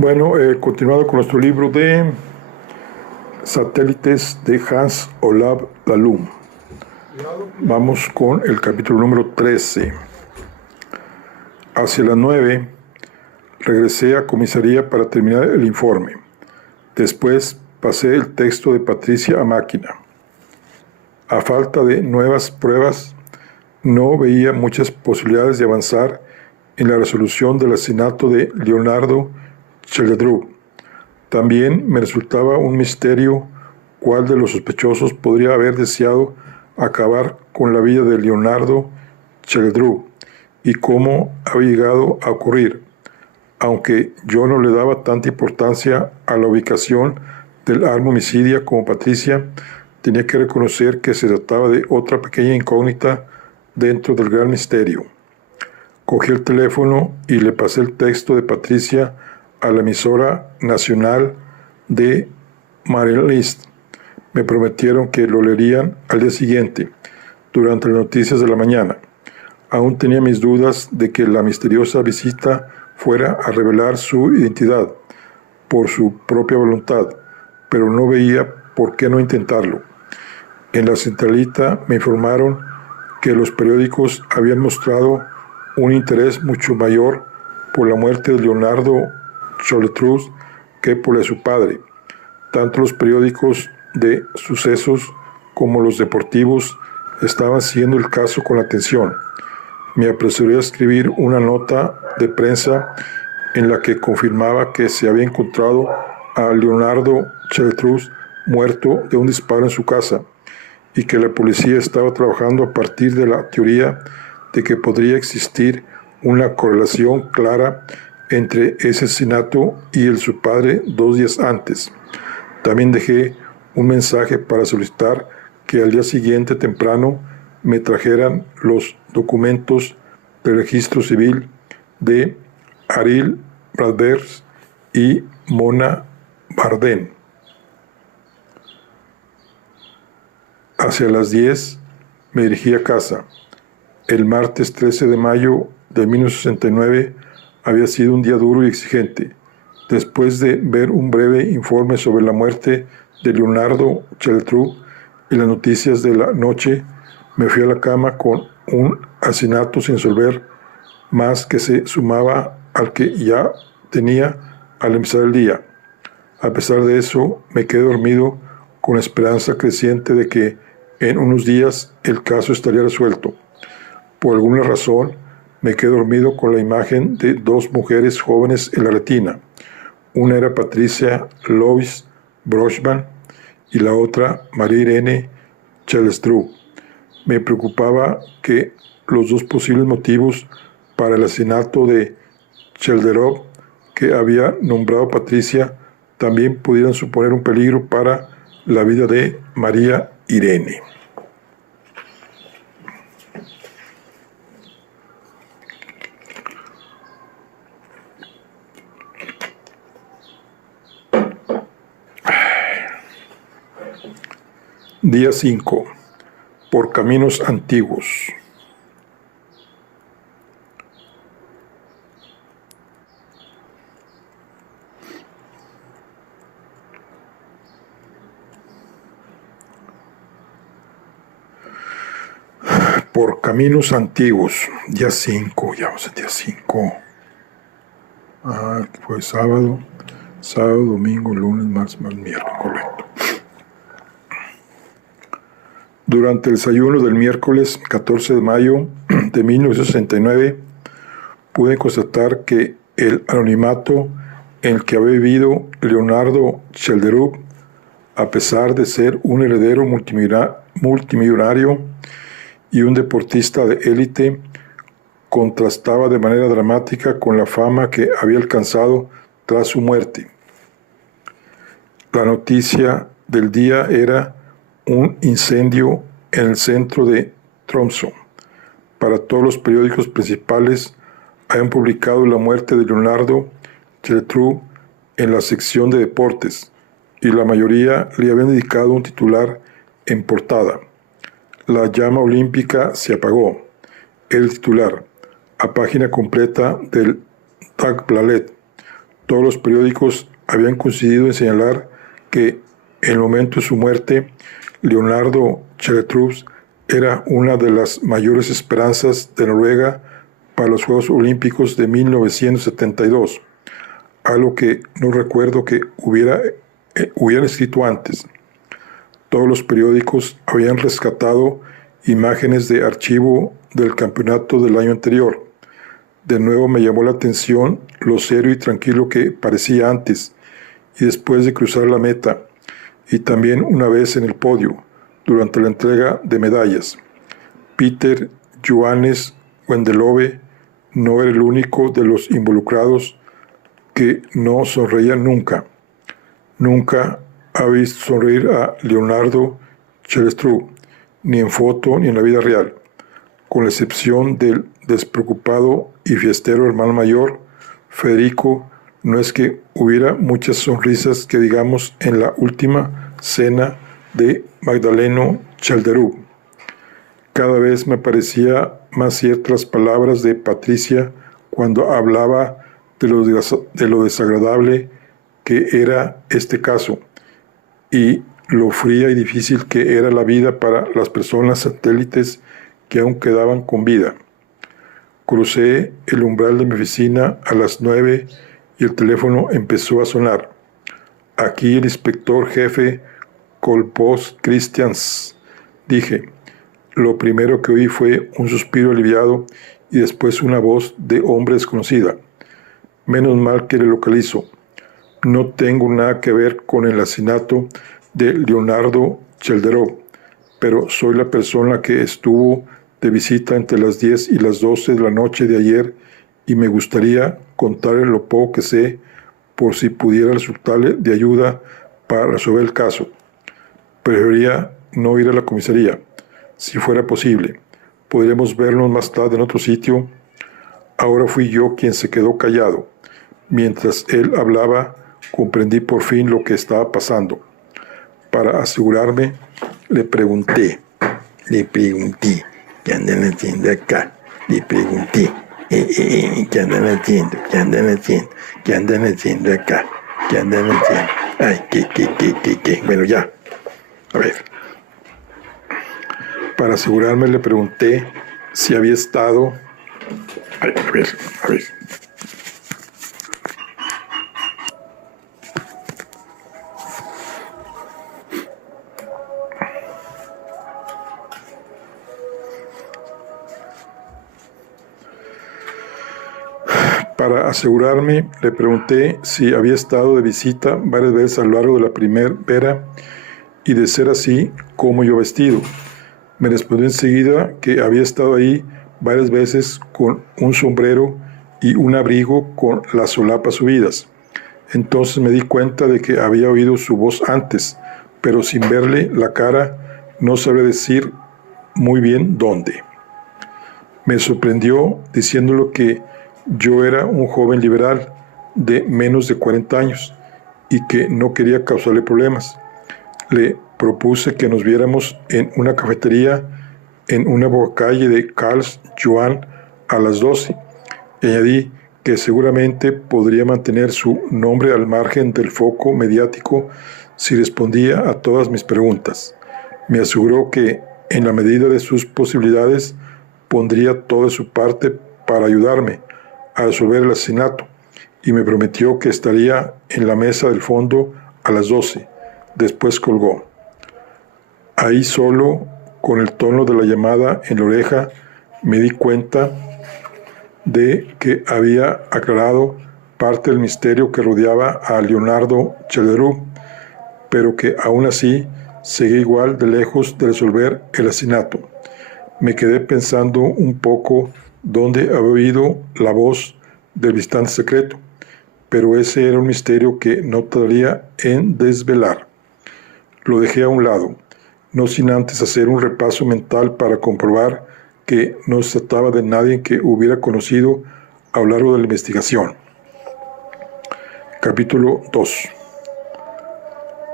Bueno, continuando con nuestro libro de satélites de Hans Olav Lahlum. Vamos con el capítulo número 13. Hacia las 9 regresé a comisaría para terminar el informe. Después pasé el texto de Patricia a máquina. A falta de nuevas pruebas, no veía muchas posibilidades de avanzar en la resolución del asesinato de Leonardo Cheldrub. También me resultaba un misterio cuál de los sospechosos podría haber deseado acabar con la vida de Leonardo Cheldrub y cómo había llegado a ocurrir, aunque yo no le daba tanta importancia a la ubicación del arma homicida como Patricia. Tenía que reconocer que se trataba de otra pequeña incógnita dentro del gran misterio. Cogí el teléfono y le pasé el texto de Patricia a la emisora nacional de Marienlyst. Me prometieron que lo leerían al día siguiente, durante las noticias de la mañana. Aún tenía mis dudas de que la misteriosa visita fuera a revelar su identidad por su propia voluntad, pero no veía por qué no intentarlo. En la centralita me informaron que los periódicos habían mostrado un interés mucho mayor por la muerte de Leonardo Cheldrub que por la de su padre. Tanto los periódicos de sucesos como los deportivos estaban siguiendo el caso con atención. Me apresuré a escribir una nota de prensa en la que confirmaba que se había encontrado a Leonardo Cheldrub muerto de un disparo en su casa y que la policía estaba trabajando a partir de la teoría de que podría existir una correlación clara entre ese asesinato y el de su padre 2 días antes. También dejé un mensaje para solicitar que al día siguiente temprano me trajeran los documentos del registro civil de Aril Bradvers y Mona Bardén. Hacia las 10 me dirigí a casa. El martes 13 de mayo de 1969 había sido un día duro y exigente. Después de ver un breve informe sobre la muerte de Leonardo Cheldrub y las noticias de la noche, me fui a la cama con un asesinato sin resolver, más que se sumaba al que ya tenía al empezar el día. A pesar de eso, me quedé dormido con la esperanza creciente de que en unos días el caso estaría resuelto. Por alguna razón, me quedé dormido con la imagen de 2 mujeres jóvenes en la retina. Una era Patricia Lois Brochman y la otra María Irene Cheldrub. Me preocupaba que los 2 posibles motivos para el asesinato de Cheldrub que había nombrado Patricia también pudieran suponer un peligro para la vida de María Irene. Día 5. Por caminos antiguos. Por caminos antiguos. Día 5. Ya vamos a día 5. Fue sábado, domingo, lunes, martes, miércoles, correcto. Durante el desayuno del miércoles 14 de mayo de 1969, pude constatar que el anonimato en el que había vivido Leonardo Cheldrub, a pesar de ser un heredero multimillonario y un deportista de élite, contrastaba de manera dramática con la fama que había alcanzado tras su muerte. La noticia del día era un incendio en el centro de Tromsø. Para todos los periódicos principales habían publicado la muerte de Leonardo Cheldrub en la sección de deportes y la mayoría le habían dedicado un titular en portada. La llama olímpica se apagó. El titular, a página completa del Dagbladet. Todos los periódicos habían coincidido en señalar que en el momento de su muerte, Leonardo Challetrus era una de las mayores esperanzas de Noruega para los Juegos Olímpicos de 1972, algo que no recuerdo que hubieran escrito antes. Todos los periódicos habían rescatado imágenes de archivo del campeonato del año anterior. De nuevo me llamó la atención lo serio y tranquilo que parecía antes y después de cruzar la meta, y también una vez en el podio, durante la entrega de medallas. Peter Johannes Wendelove no era el único de los involucrados que no sonreía nunca. Nunca ha visto sonreír a Leonardo Challetrus, ni en foto ni en la vida real, con la excepción del despreocupado y fiestero hermano mayor, Federico. No es que hubiera muchas sonrisas que digamos en la última cena de Magdaleno Challetrus. Cada vez me parecía más ciertas las palabras de Patricia cuando hablaba de lo desagradable que era este caso y lo fría y difícil que era la vida para las personas satélites que aún quedaban con vida. Crucé el umbral de mi oficina a las 9 y el teléfono empezó a sonar. Aquí el inspector jefe Kolpos Christians, dije. Lo primero que oí fue un suspiro aliviado y después una voz de hombre desconocida. Menos mal que le localizo. No tengo nada que ver con el asesinato de Leonardo Challetrus, pero soy la persona que estuvo de visita entre las 10 y las 12 de la noche de ayer y me gustaría contarle lo poco que sé por si pudiera resultarle de ayuda para resolver el caso. Preferiría no ir a la comisaría, si fuera posible. Podremos vernos más tarde en otro sitio. Ahora fui yo quien se quedó callado. Mientras él hablaba, comprendí por fin lo que estaba pasando. Para asegurarme, le pregunté, ¿qué andan haciendo acá? Le pregunté, ¿qué andan haciendo? ¿Qué andan haciendo? ¿Qué andan haciendo acá? ¿Qué andan haciendo? Ay, ¿qué? Bueno, ya. A ver. Para asegurarme, le pregunté si había estado... Ay, a ver. Para asegurarme, le pregunté si había estado de visita varias veces a lo largo de la primavera y, de ser así, cómo iba vestido. Me respondió enseguida que había estado ahí varias veces con un sombrero y un abrigo con las solapas subidas. Entonces me di cuenta de que había oído su voz antes, pero sin verle la cara no sabría decir muy bien dónde. Me sorprendió diciéndole que yo era un joven liberal de menos de 40 años y que no quería causarle problemas. Le propuse que nos viéramos en una cafetería en una calle de Karl Johan a las 12. Y añadí que seguramente podría mantener su nombre al margen del foco mediático si respondía a todas mis preguntas. Me aseguró que, en la medida de sus posibilidades, pondría todo de su parte para ayudarme a resolver el asesinato y me prometió que estaría en la mesa del fondo a las 12. Después colgó. Ahí solo, con el tono de la llamada en la oreja, me di cuenta de que había aclarado parte del misterio que rodeaba a Leonardo Challetrus, pero que aún así seguía igual de lejos de resolver el asesinato. Me quedé pensando un poco dónde había oído la voz del visitante secreto, pero ese era un misterio que no tardaría en desvelar. Lo dejé a un lado, no sin antes hacer un repaso mental para comprobar que no se trataba de nadie que hubiera conocido a lo largo de la investigación. Capítulo 2.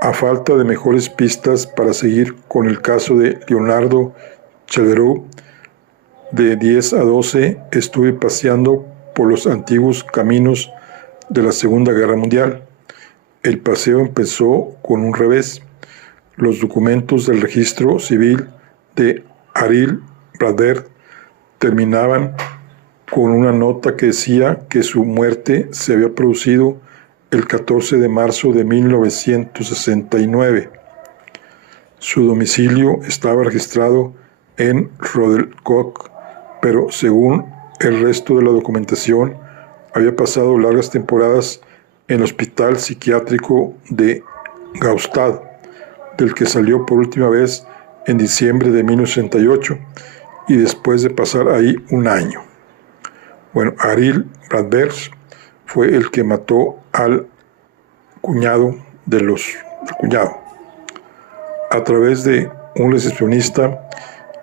A falta de mejores pistas para seguir con el caso de Leonardo Challetrus, de 10 a 12 estuve paseando por los antiguos caminos de la Segunda Guerra Mundial. El paseo empezó con un revés. Los documentos del registro civil de Aril Bradberg terminaban con una nota que decía que su muerte se había producido el 14 de marzo de 1969. Su domicilio estaba registrado en Rodelcock, pero según el resto de la documentación, había pasado largas temporadas en el hospital psiquiátrico de Gaustad, del que salió por última vez en diciembre de 1968 y después de pasar ahí un año. Bueno, Aril Bradberg fue el que mató al cuñado del cuñado. A través de un recepcionista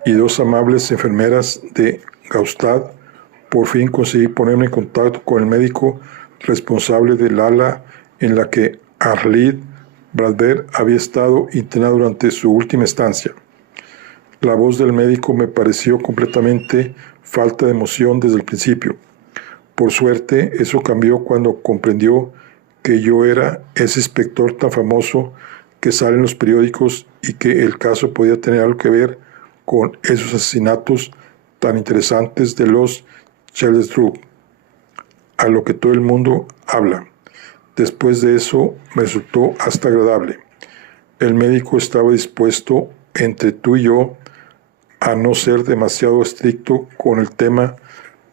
y dos amables enfermeras de Gaustad, por fin conseguí ponerme en contacto con el médico responsable del ala en la que Aril Bradberg había estado internado durante su última estancia. La voz del médico me pareció completamente falta de emoción desde el principio. Por suerte, eso cambió cuando comprendió que yo era ese inspector tan famoso que sale en los periódicos y que el caso podía tener algo que ver con esos asesinatos tan interesantes de los Chelsdrup, a lo que todo el mundo habla. Después de eso me resultó hasta agradable. El médico estaba dispuesto, entre tú y yo, a no ser demasiado estricto con el tema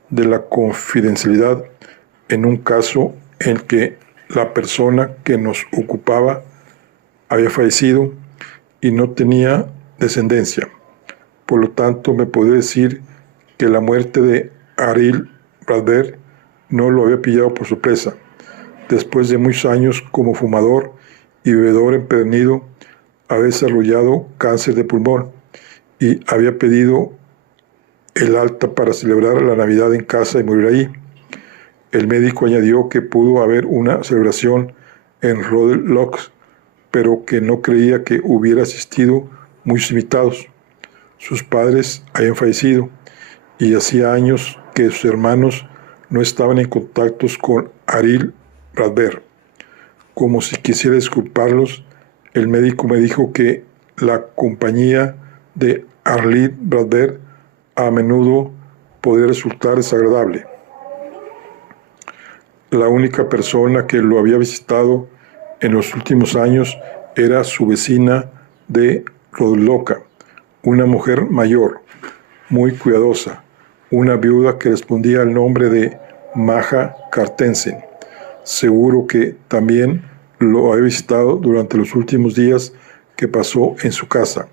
de la confidencialidad en un caso en que la persona que nos ocupaba había fallecido y no tenía descendencia. Por lo tanto, me podía decir que la muerte de Aril Bradberg no lo había pillado por sorpresa. Después de muchos años como fumador y bebedor empedernido, había desarrollado cáncer de pulmón y había pedido el alta para celebrar la Navidad en casa y morir ahí. El médico añadió que pudo haber una celebración en Rodelcock, pero que no creía que hubiera asistido muchos invitados. Sus padres habían fallecido y hacía años que sus hermanos no estaban en contacto con Aril Bradberg. Como si quisiera disculparlos, el médico me dijo que la compañía de Aril Bradberg a menudo podría resultar desagradable. La única persona que lo había visitado en los últimos años era su vecina de Rodelcock, una mujer mayor, muy cuidadosa, una viuda que respondía al nombre de Maja Carstensen. Seguro que también lo había visitado durante los últimos días que pasó en su casa.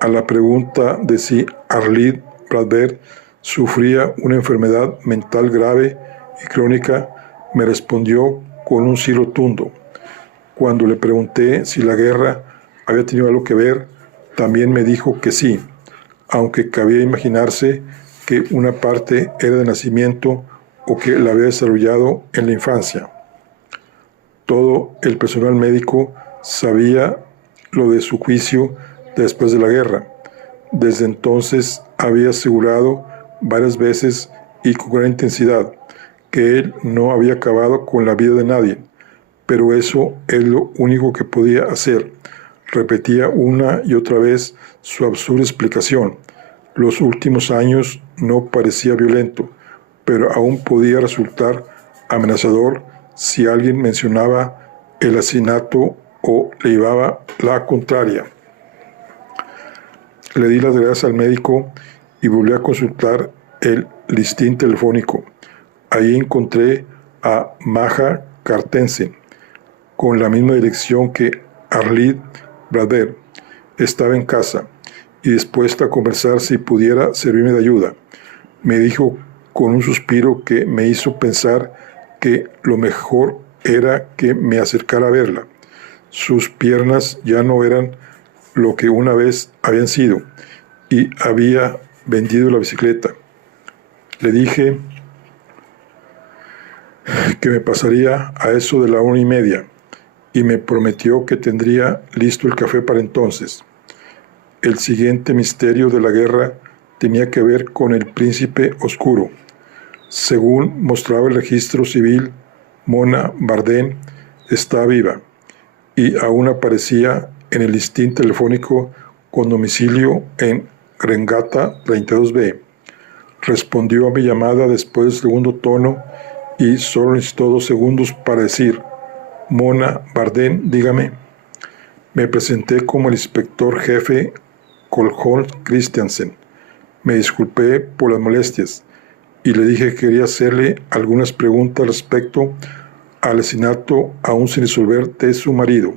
A la pregunta de si Aril Bradberg sufría una enfermedad mental grave y crónica, me respondió con un sí rotundo. Cuando le pregunté si la guerra había tenido algo que ver, también me dijo que sí, aunque cabía imaginarse que una parte era de nacimiento o que la había desarrollado en la infancia. Todo el personal médico sabía lo de su juicio después de la guerra. Desde entonces había asegurado varias veces y con gran intensidad que él no había acabado con la vida de nadie, pero eso es lo único que podía hacer. Repetía una y otra vez su absurda explicación. Los últimos años no parecía violento, pero aún podía resultar amenazador si alguien mencionaba el asesinato o le llevaba la contraria. Le di las gracias al médico y volví a consultar el listín telefónico. Ahí encontré a Maja Carstensen, con la misma dirección que Aril Bradberg. Estaba en casa y dispuesta a conversar si pudiera servirme de ayuda. Me dijo con un suspiro que me hizo pensar que lo mejor era que me acercara a verla. Sus piernas ya no eran lo que una vez habían sido y había vendido la bicicleta. Le dije que me pasaría a eso de la 1:30 y me prometió que tendría listo el café para entonces. El siguiente misterio de la guerra tenía que ver con el príncipe oscuro. Según mostraba el registro civil Mona Bardén está viva y aún aparecía en el listín telefónico con domicilio en Rengata 32B. Respondió a mi llamada después del segundo tono y solo necesitó 2 segundos para decir: Mona Bardén, dígame. Me presenté como el inspector jefe Colholm Christiansen. Me disculpé por las molestias y le dije que quería hacerle algunas preguntas respecto al asesinato aún sin resolver de su marido.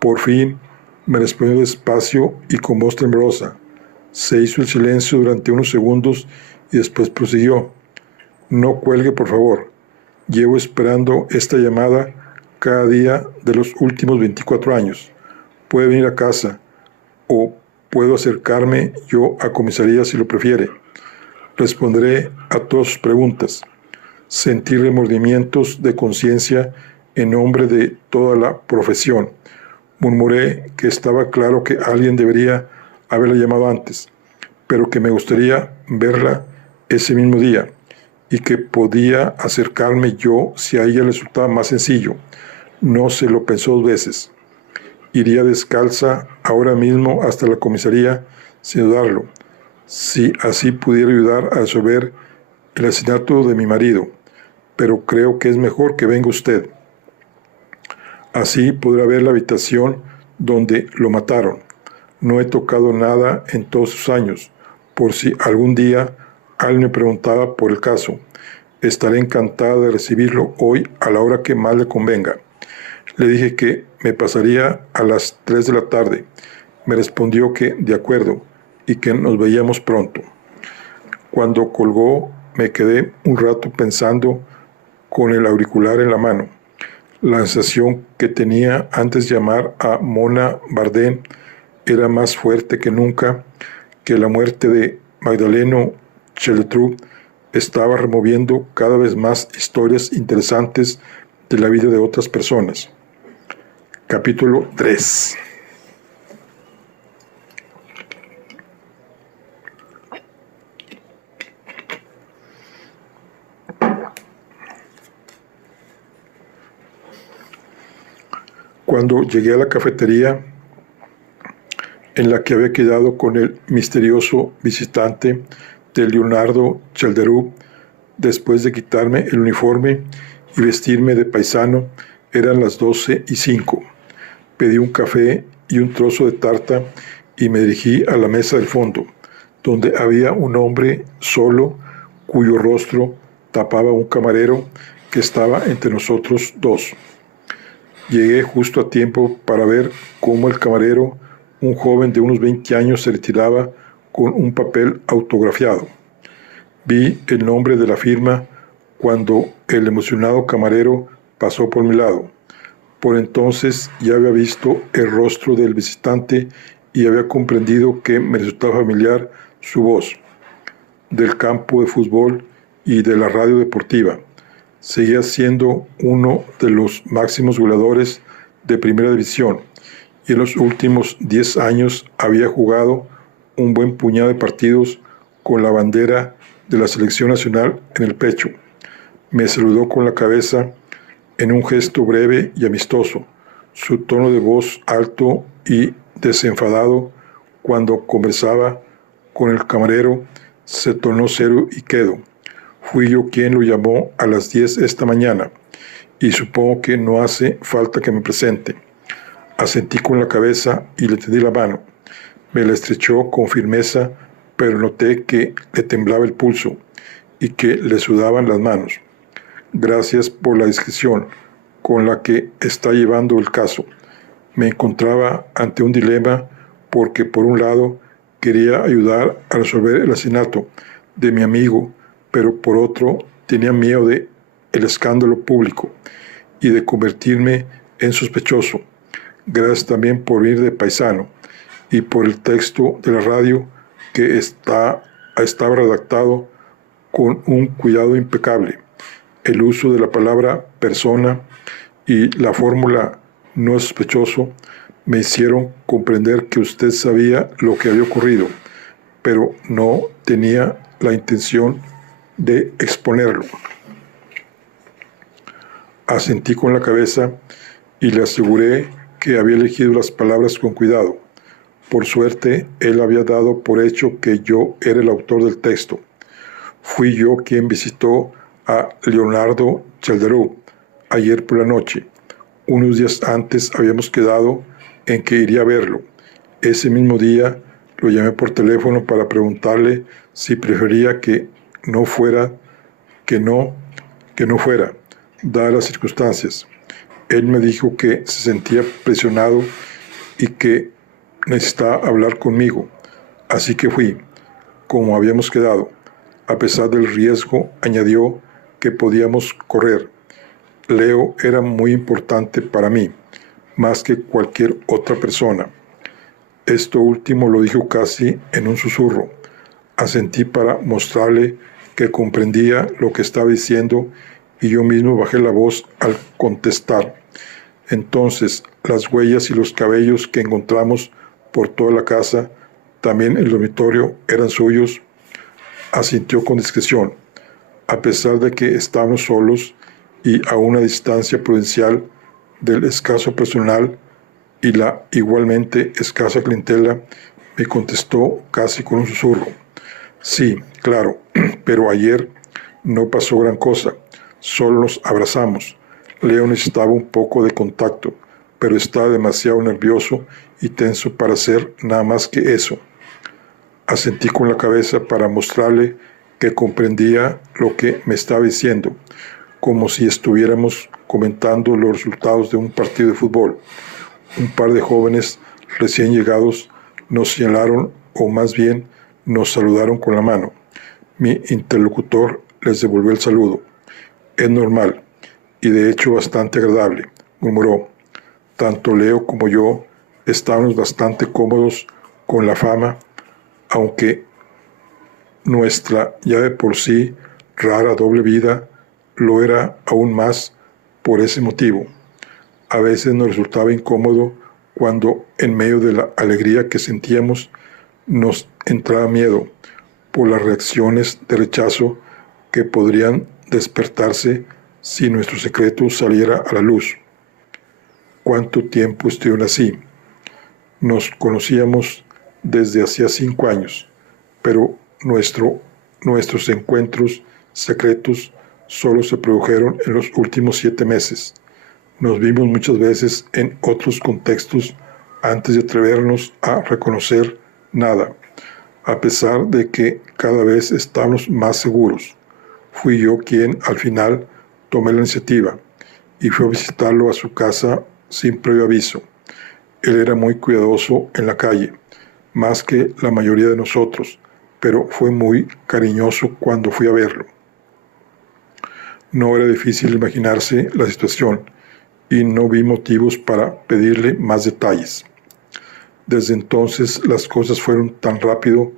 Por fin me respondió despacio y con voz temblorosa. Se hizo el silencio durante unos segundos y después prosiguió: No cuelgue, por favor. Llevo esperando esta llamada cada día de los últimos 24 años. Puede venir a casa o puedo acercarme yo a comisaría si lo prefiere. Responderé a todas sus preguntas. Sentí remordimientos de conciencia en nombre de toda la profesión. Murmuré que estaba claro que alguien debería haberla llamado antes, pero que me gustaría verla ese mismo día y que podía acercarme yo si a ella le resultaba más sencillo. No se lo pensó 2 veces. Iría descalza ahora mismo hasta la comisaría sin dudarlo, si así pudiera ayudar a resolver el asesinato de mi marido, pero creo que es mejor que venga usted. Así podrá ver la habitación donde lo mataron. No he tocado nada en todos sus años, por si algún día alguien me preguntaba por el caso. Estaré encantada de recibirlo hoy a la hora que más le convenga. Le dije que me pasaría a las 3 de la tarde. Me respondió que de acuerdo y que nos veíamos pronto. Cuando colgó, me quedé un rato pensando con el auricular en la mano. La sensación que tenía antes de llamar a Mona Bardén era más fuerte que nunca, que la muerte de Magdaleno Chelletrup estaba removiendo cada vez más historias interesantes de la vida de otras personas. Capítulo 3. Cuando llegué a la cafetería en la que había quedado con el misterioso visitante de Leonardo Chelderup, después de quitarme el uniforme y vestirme de paisano, eran las 12:05. Pedí un café y un trozo de tarta y me dirigí a la mesa del fondo, donde había un hombre solo cuyo rostro tapaba un camarero que estaba entre nosotros 2. Llegué justo a tiempo para ver cómo el camarero, un joven de unos 20 años, se retiraba con un papel autografiado. Vi el nombre de la firma cuando el emocionado camarero pasó por mi lado. Por entonces ya había visto el rostro del visitante y había comprendido que me resultaba familiar su voz. Del campo de fútbol y de la radio deportiva. Seguía siendo uno de los máximos goleadores de primera división y en los últimos 10 años había jugado un buen puñado de partidos con la bandera de la selección nacional en el pecho. Me saludó con la cabeza en un gesto breve y amistoso. Su tono de voz alto y desenfadado cuando conversaba con el camarero se tornó serio y quedo. Fui yo quien lo llamó a las 10 esta mañana y supongo que no hace falta que me presente. Asentí con la cabeza y le tendí la mano. Me la estrechó con firmeza, pero noté que le temblaba el pulso y que le sudaban las manos. Gracias por la discreción con la que está llevando el caso. Me encontraba ante un dilema porque, por un lado, quería ayudar a resolver el asesinato de mi amigo, pero por otro, tenía miedo de el escándalo público y de convertirme en sospechoso. Gracias también por venir de paisano y por el texto de la radio que estaba redactado con un cuidado impecable. El uso de la palabra persona y la fórmula no es sospechoso me hicieron comprender que usted sabía lo que había ocurrido, pero no tenía la intención de exponerlo. Asentí con la cabeza y le aseguré que había elegido las palabras con cuidado. Por suerte, él había dado por hecho que yo era el autor del texto. Fui yo quien visitó a Leonardo Chalderó ayer por la noche. Unos días antes habíamos quedado en que iría a verlo. Ese mismo día lo llamé por teléfono para preguntarle si prefería que no fuera, dadas las circunstancias. Él me dijo que se sentía presionado y que necesitaba hablar conmigo. Así que fui, como habíamos quedado. A pesar del riesgo, añadió que podíamos correr. Leo era muy importante para mí, más que cualquier otra persona. Esto último lo dijo casi en un susurro. Asentí para mostrarle que comprendía lo que estaba diciendo y yo mismo bajé la voz al contestar. Entonces, las huellas y los cabellos que encontramos por toda la casa, también el dormitorio, eran suyos. Asintió con discreción. A pesar de que estábamos solos y a una distancia prudencial del escaso personal y la igualmente escasa clientela, me contestó casi con un susurro. Sí, claro, pero ayer no pasó gran cosa, solo nos abrazamos. Leo necesitaba un poco de contacto, pero estaba demasiado nervioso y tenso para hacer nada más que eso. Asentí con la cabeza para mostrarle que comprendía lo que me estaba diciendo, como si estuviéramos comentando los resultados de un partido de fútbol. Un par de jóvenes recién llegados nos señalaron, o más bien nos saludaron con la mano. Mi interlocutor les devolvió el saludo. Es normal, y de hecho bastante agradable, murmuró. Tanto Leo como yo estábamos bastante cómodos con la fama, aunque nuestra ya de por sí rara doble vida lo era aún más por ese motivo. A veces nos resultaba incómodo cuando, en medio de la alegría que sentíamos, nos entraba miedo por las reacciones de rechazo que podrían despertarse si nuestro secreto saliera a la luz. ¿Cuánto tiempo estuvieron así? Nos conocíamos desde hacía 5 años, pero nuestros encuentros secretos solo se produjeron en los últimos 7 meses. Nos vimos muchas veces en otros contextos antes de atrevernos a reconocer nada, a pesar de que cada vez estábamos más seguros. Fui yo quien, al final, tomé la iniciativa y fui a visitarlo a su casa sin previo aviso. Él era muy cuidadoso en la calle, más que la mayoría de nosotros, pero fue muy cariñoso cuando fui a verlo. No era difícil imaginarse la situación y no vi motivos para pedirle más detalles. Desde entonces las cosas fueron tan rápido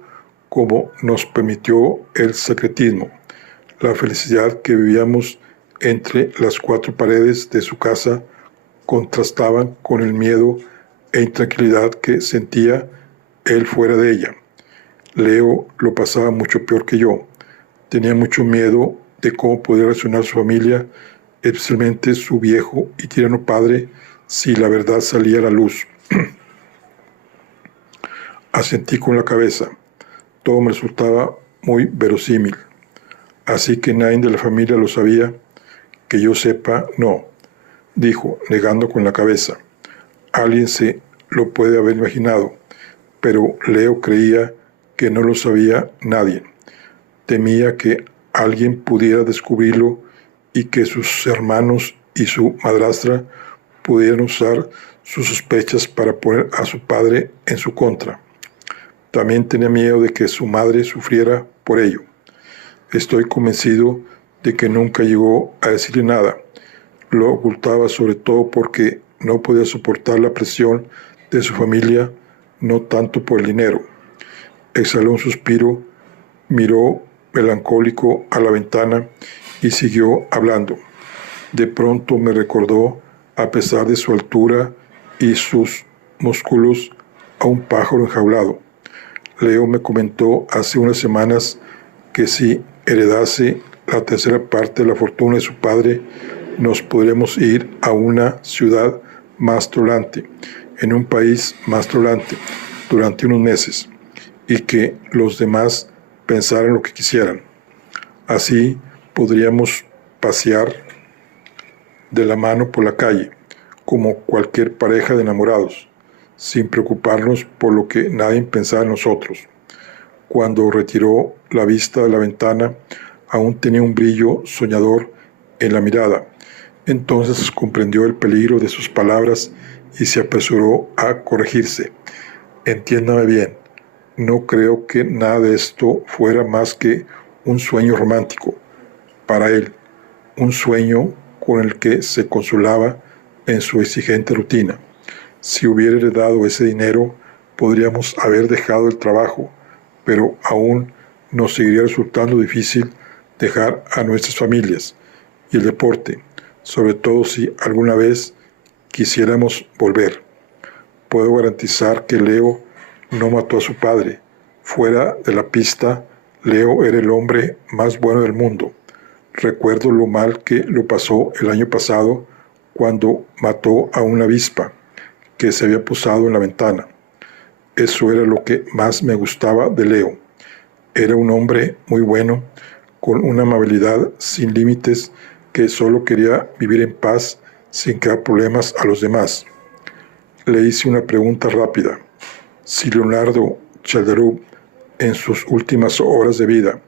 como nos permitió el secretismo. La felicidad que vivíamos entre las 4 paredes de su casa contrastaban con el miedo e intranquilidad que sentía él fuera de ella. Leo lo pasaba mucho peor que yo. Tenía mucho miedo de cómo podía reaccionar su familia, especialmente su viejo y tirano padre, si la verdad salía a la luz. Asentí con la cabeza. Todo me resultaba muy verosímil. Así que nadie de la familia lo sabía. Que yo sepa, no, dijo, negando con la cabeza. Alguien se lo puede haber imaginado, pero Leo creía que no lo sabía nadie. Temía que alguien pudiera descubrirlo y que sus hermanos y su madrastra pudieran usar sus sospechas para poner a su padre en su contra. También tenía miedo de que su madre sufriera por ello. Estoy convencido de que nunca llegó a decirle nada. Lo ocultaba sobre todo porque no podía soportar la presión de su familia, no tanto por el dinero. Exhaló un suspiro, miró melancólico a la ventana y siguió hablando. De pronto me recordó, a pesar de su altura y sus músculos, a un pájaro enjaulado. Leo me comentó hace unas semanas que si heredase la tercera parte de la fortuna de su padre, nos podremos ir a una ciudad más tolerante, en un país más tolerante, durante unos meses, y que los demás pensaran lo que quisieran. Así podríamos pasear de la mano por la calle, como cualquier pareja de enamorados, sin preocuparnos por lo que nadie pensaba en nosotros. Cuando retiró la vista de la ventana, aún tenía un brillo soñador en la mirada. Entonces comprendió el peligro de sus palabras y se apresuró a corregirse. Entiéndame bien, no creo que nada de esto fuera más que un sueño romántico para él, un sueño con el que se consolaba en su exigente rutina. Si hubiera heredado ese dinero, podríamos haber dejado el trabajo, pero aún nos seguiría resultando difícil dejar a nuestras familias y el deporte, sobre todo si alguna vez quisiéramos volver. Puedo garantizar que Leo no mató a su padre. Fuera de la pista, Leo era el hombre más bueno del mundo. Recuerdo lo mal que lo pasó el año pasado cuando mató a una avispa que se había posado en la ventana. Eso era lo que más me gustaba de Leo. Era un hombre muy bueno, con una amabilidad sin límites, que solo quería vivir en paz sin crear problemas a los demás. Le hice una pregunta rápida. Si Leonardo Chalderub, en sus últimas horas de vida,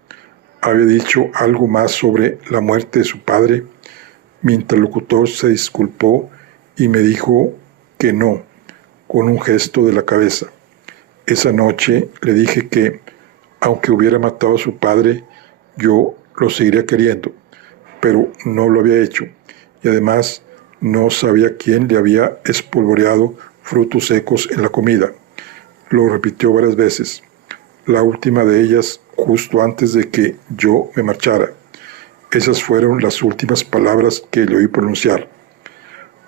había dicho algo más sobre la muerte de su padre, mi interlocutor se disculpó y me dijo que no, con un gesto de la cabeza. Esa noche le dije que, aunque hubiera matado a su padre, yo lo seguiría queriendo, pero no lo había hecho, y además no sabía quién le había espolvoreado frutos secos en la comida. Lo repitió varias veces, la última de ellas justo antes de que yo me marchara. Esas fueron las últimas palabras que le oí pronunciar.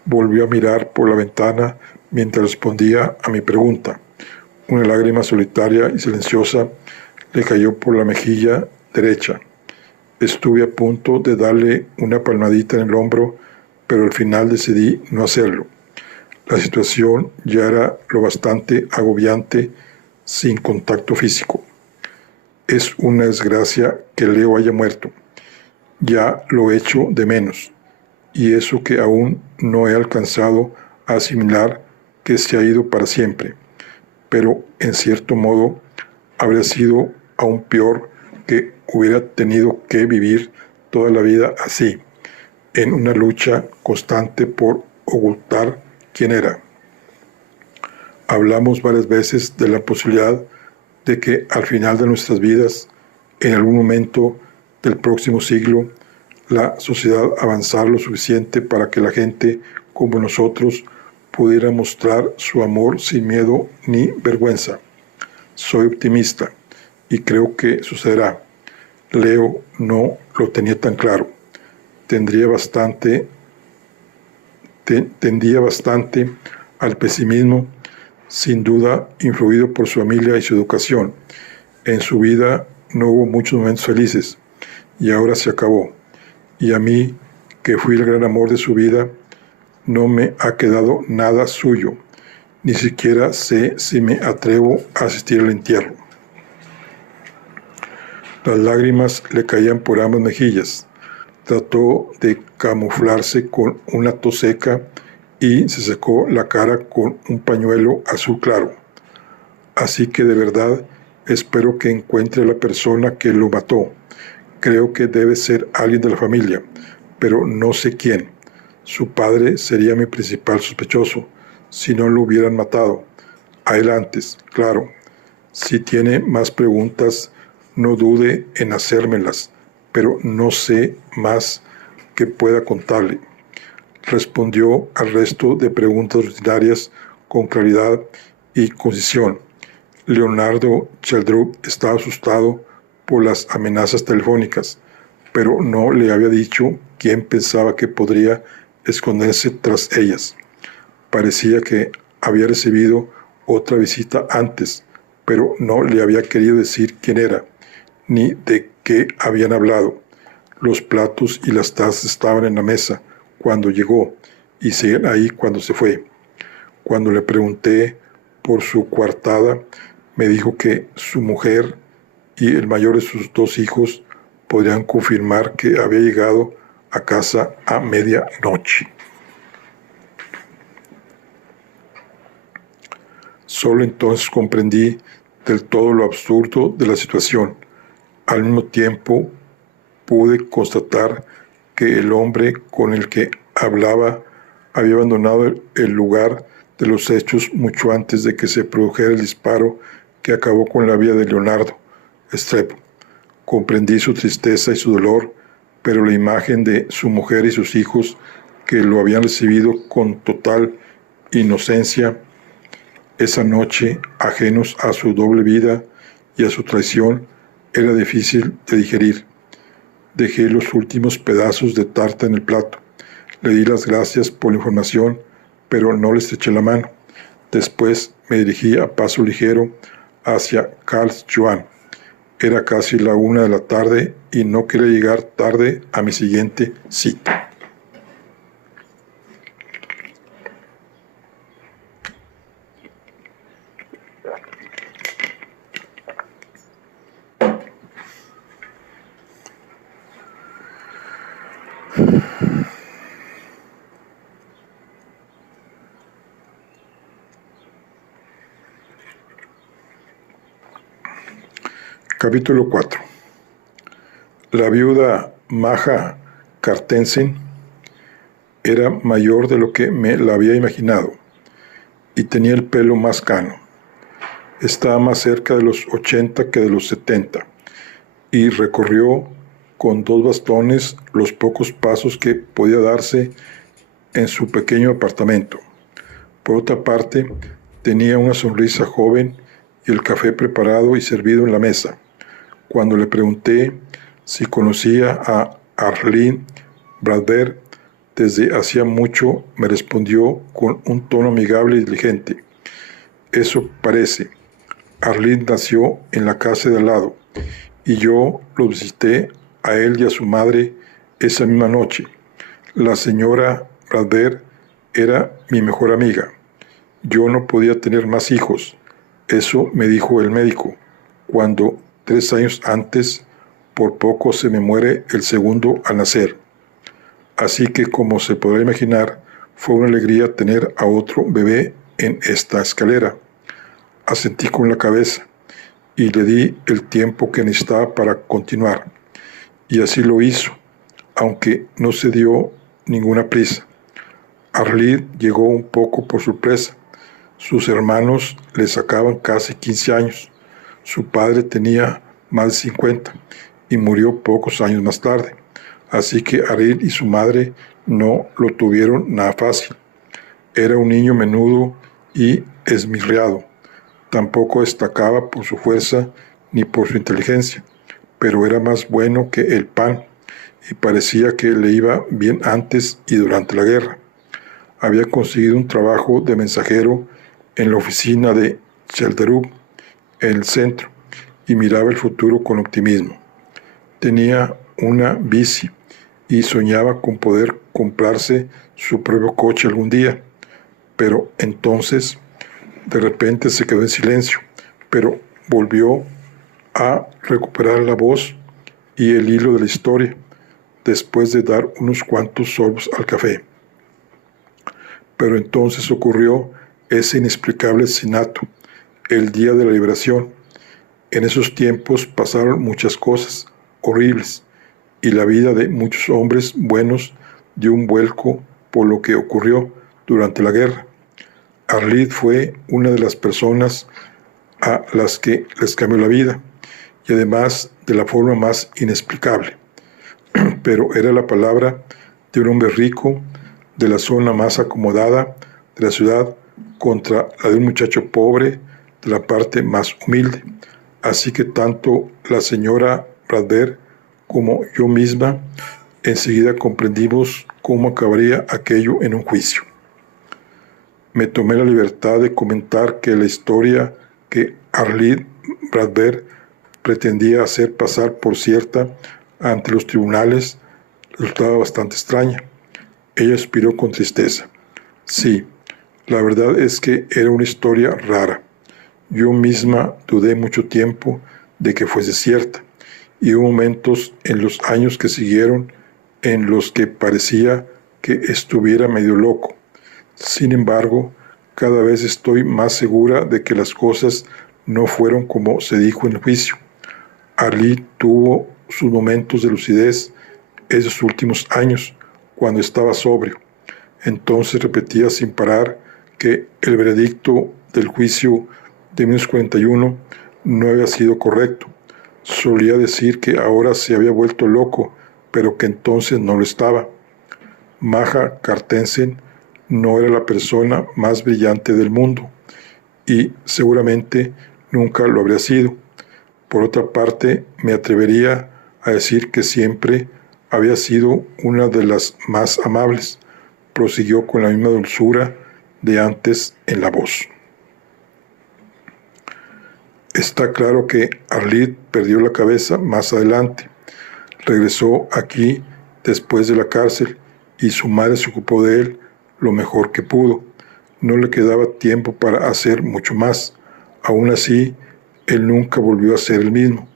Volvió a mirar por la ventana mientras respondía a mi pregunta. Una lágrima solitaria y silenciosa le cayó por la mejilla derecha. Estuve a punto de darle una palmadita en el hombro, pero al final decidí no hacerlo. La situación ya era lo bastante agobiante sin contacto físico. Es una desgracia que Leo haya muerto. Ya lo echo de menos, y eso que aún no he alcanzado a asimilar que se ha ido para siempre. Pero en cierto modo habría sido aún peor que hubiera tenido que vivir toda la vida así, en una lucha constante por ocultar quién era. Hablamos varias veces de la posibilidad de que al final de nuestras vidas, en algún momento del próximo siglo, la sociedad avanzara lo suficiente para que la gente como nosotros pudiera mostrar su amor sin miedo ni vergüenza. Soy optimista y creo que sucederá. Leo no lo tenía tan claro. Tendía bastante al pesimismo, sin duda influido por su familia y su educación. En su vida no hubo muchos momentos felices y ahora se acabó. Y a mí, que fui el gran amor de su vida, no me ha quedado nada suyo. Ni siquiera sé si me atrevo a asistir al entierro. Las lágrimas le caían por ambas mejillas. Trató de camuflarse con una tos seca y se secó la cara con un pañuelo azul claro. Así que de verdad espero que encuentre a la persona que lo mató. Creo que debe ser alguien de la familia, pero no sé quién. Su padre sería mi principal sospechoso, si no lo hubieran matado. A él antes, claro. Si tiene más preguntas, no dude en hacérmelas, pero no sé más que pueda contarle. Respondió al resto de preguntas rutinarias con claridad y concisión. Leonardo Chalderub estaba asustado por las amenazas telefónicas, pero no le había dicho quién pensaba que podría esconderse tras ellas. Parecía que había recibido otra visita antes, pero no le había querido decir quién era, ni de qué habían hablado. Los platos y las tazas estaban en la mesa cuando llegó y seguían ahí cuando se fue. Cuando le pregunté por su coartada, me dijo que su mujer y el mayor de sus 2 hijos podrían confirmar que había llegado a casa a medianoche. Solo entonces comprendí del todo lo absurdo de la situación. Al mismo tiempo pude constatar que el hombre con el que hablaba había abandonado el lugar de los hechos mucho antes de que se produjera el disparo que acabó con la vida de Leonardo Strebo. Comprendí su tristeza y su dolor, pero la imagen de su mujer y sus hijos, que lo habían recibido con total inocencia esa noche, ajenos a su doble vida y a su traición, era difícil de digerir. Dejé los últimos pedazos de tarta en el plato. Le di las gracias por la información, pero no le estreché la mano. Después me dirigí a paso ligero hacia Karlsruhe. Era casi la 1 de la tarde y no quería llegar tarde a mi siguiente cita. Capítulo 4. La viuda Maja Carstensen era mayor de lo que me la había imaginado y tenía el pelo más cano. Estaba más cerca de los 80 que de los 70 y recorrió con 2 bastones los pocos pasos que podía darse en su pequeño apartamento. Por otra parte, tenía una sonrisa joven y el café preparado y servido en la mesa. Cuando le pregunté si conocía a Arlene Bradberg desde hacía mucho, me respondió con un tono amigable y diligente: eso parece. Arlene nació en la casa de al lado y yo lo visité a él y a su madre esa misma noche. La señora Bradberg era mi mejor amiga. Yo no podía tener más hijos. Eso me dijo el médico, cuando 3 años antes, por poco se me muere el segundo al nacer. Así que, como se podrá imaginar, fue una alegría tener a otro bebé en esta escalera. Asentí con la cabeza y le di el tiempo que necesitaba para continuar. Y así lo hizo, aunque no se dio ninguna prisa. Arlene llegó un poco por sorpresa. Sus hermanos le sacaban casi 15 años. Su padre tenía más de 50 y murió pocos años más tarde. Así que Arlene y su madre no lo tuvieron nada fácil. Era un niño menudo y esmirriado. Tampoco destacaba por su fuerza ni por su inteligencia, pero era más bueno que el pan y parecía que le iba bien antes y durante la guerra. Había conseguido un trabajo de mensajero en la oficina de Chelderup, en el centro, y miraba el futuro con optimismo. Tenía una bici y soñaba con poder comprarse su propio coche algún día, pero entonces de repente se quedó en silencio, pero volvió a recuperar la voz y el hilo de la historia después de dar unos cuantos sorbos al café. Pero entonces ocurrió ese inexplicable asesinato, el día de la liberación. En esos tiempos pasaron muchas cosas horribles y la vida de muchos hombres buenos dio un vuelco por lo que ocurrió durante la guerra. Arlene fue una de las personas a las que les cambió la vida, y además de la forma más inexplicable. Pero era la palabra de un hombre rico de la zona más acomodada de la ciudad contra la de un muchacho pobre de la parte más humilde. Así que tanto la señora Bradberg como yo misma enseguida comprendimos cómo acabaría aquello en un juicio. Me tomé la libertad de comentar que la historia que Arlene Bradberg pretendía hacer pasar por cierta ante los tribunales resultaba bastante extraña. Ella expiró con tristeza. Sí, la verdad es que era una historia rara. Yo misma dudé mucho tiempo de que fuese cierta, y hubo momentos en los años que siguieron en los que parecía que estuviera medio loco. Sin embargo, cada vez estoy más segura de que las cosas no fueron como se dijo en el juicio. Arlene tuvo sus momentos de lucidez esos últimos años, cuando estaba sobrio. Entonces repetía sin parar que el veredicto del juicio de 1941 no había sido correcto. Solía decir que ahora se había vuelto loco, pero que entonces no lo estaba. Maja Carstensen no era la persona más brillante del mundo, y seguramente nunca lo habría sido. Por otra parte, me atrevería a decir que siempre había sido una de las más amables. Prosiguió con la misma dulzura de antes en la voz. Está claro que Arlene perdió la cabeza más adelante. Regresó aquí después de la cárcel y su madre se ocupó de él lo mejor que pudo. No le quedaba tiempo para hacer mucho más. Aún así, él nunca volvió a ser el mismo.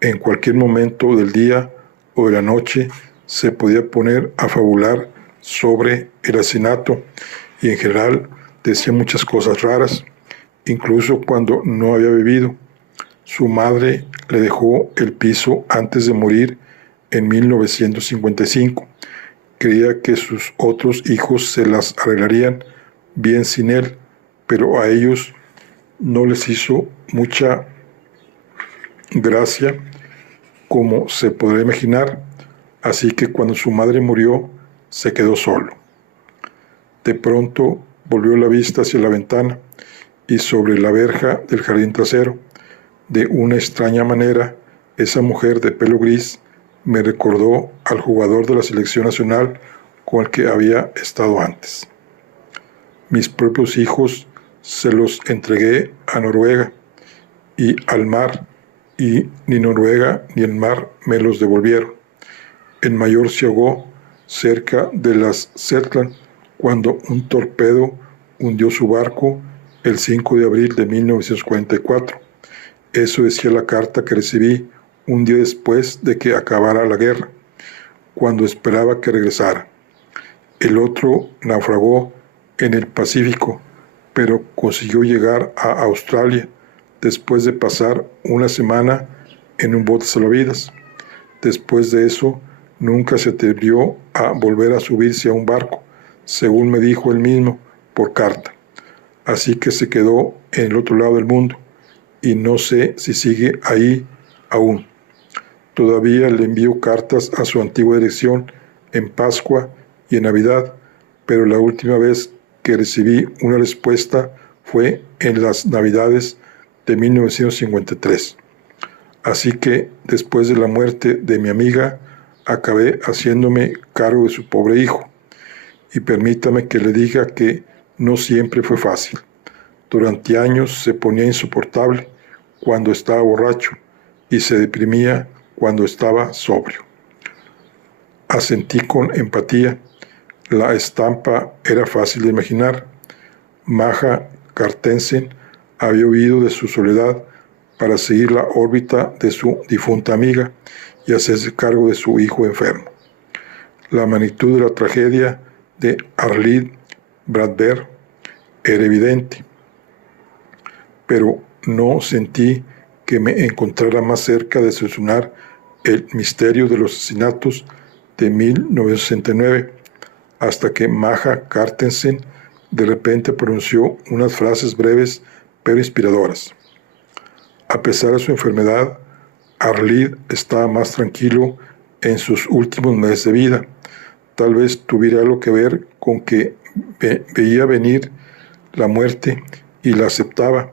En cualquier momento del día o de la noche se podía poner a fabular sobre el asesinato y en general decía muchas cosas raras, incluso cuando no había bebido. Su madre le dejó el piso antes de morir en 1955. Creía que sus otros hijos se las arreglarían bien sin él, pero a ellos no les hizo mucha gracia, como se podrá imaginar, así que cuando su madre murió, se quedó solo. De pronto volvió la vista hacia la ventana y sobre la verja del jardín trasero. De una extraña manera, esa mujer de pelo gris me recordó al jugador de la selección nacional con el que había estado antes. Mis propios hijos se los entregué a Noruega y al mar, y ni Noruega ni el mar me los devolvieron. El mayor se ahogó cerca de las Shetland cuando un torpedo hundió su barco el 5 de abril de 1944. Eso decía la carta que recibí un día después de que acabara la guerra, cuando esperaba que regresara. El otro naufragó en el Pacífico, pero consiguió llegar a Australia después de pasar una semana en un bote salvavidas. Después de eso, nunca se atrevió a volver a subirse a un barco, según me dijo él mismo por carta. Así que se quedó en el otro lado del mundo, y no sé si sigue ahí aún. Todavía le envío cartas a su antigua dirección en Pascua y en Navidad, pero la última vez que recibí una respuesta fue en las Navidades de 1953. Así que después de la muerte de mi amiga, acabé haciéndome cargo de su pobre hijo. Y permítame que le diga que no siempre fue fácil. Durante años se ponía insoportable cuando estaba borracho y se deprimía cuando estaba sobrio. Asentí con empatía. La estampa era fácil de imaginar. Maja Carstensen había huido de su soledad para seguir la órbita de su difunta amiga y hacerse cargo de su hijo enfermo. La magnitud de la tragedia de Arlene Bradberg era evidente, pero no sentí que me encontrara más cerca de solucionar el misterio de los asesinatos de 1969, hasta que Maja Carstensen de repente pronunció unas frases breves pero inspiradoras. A pesar de su enfermedad, Arlene estaba más tranquilo en sus últimos meses de vida. Tal vez tuviera algo que ver con que veía venir la muerte y la aceptaba,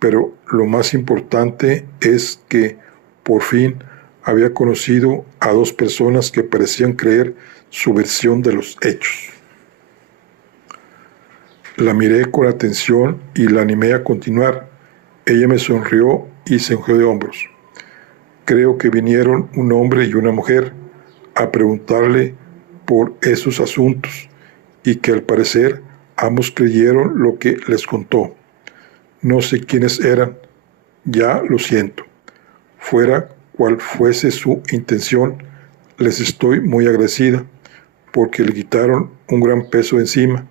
pero lo más importante es que por fin había conocido a dos personas que parecían creer su versión de los hechos. La miré con atención y la animé a continuar. Ella me sonrió y se encogió de hombros. Creo que vinieron un hombre y una mujer a preguntarle por esos asuntos y que al parecer ambos creyeron lo que les contó. No sé quiénes eran, ya lo siento. Fuera cual fuese su intención, les estoy muy agradecida porque le quitaron un gran peso encima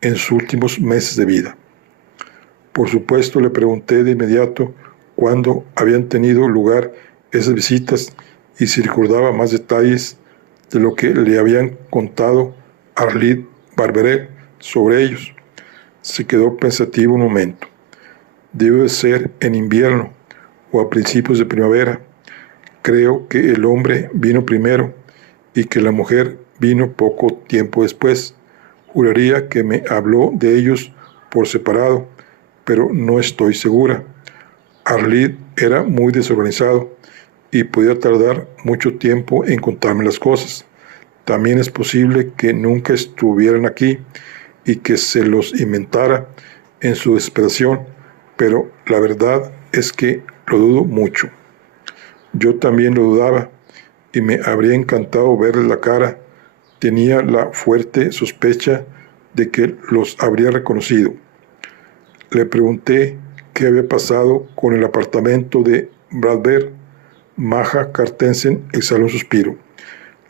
en sus últimos meses de vida. Por supuesto, le pregunté de inmediato cuándo habían tenido lugar esas visitas y si recordaba más detalles de lo que le habían contado Arlide Barberel sobre ellos. Se quedó pensativo un momento. Debe de ser en invierno o a principios de primavera. Creo que el hombre vino primero y que la mujer vino poco tiempo después. Juraría que me habló de ellos por separado, pero no estoy segura. Arlide era muy desorganizado y podía tardar mucho tiempo en contarme las cosas. También es posible que nunca estuvieran aquí y que se los inventara en su desesperación, pero la verdad es que lo dudo mucho. Yo también lo dudaba y me habría encantado verles la cara. Tenía la fuerte sospecha de que los habría reconocido. Le pregunté qué había pasado con el apartamento de Bradberg. Maja Carstensen exhaló un suspiro.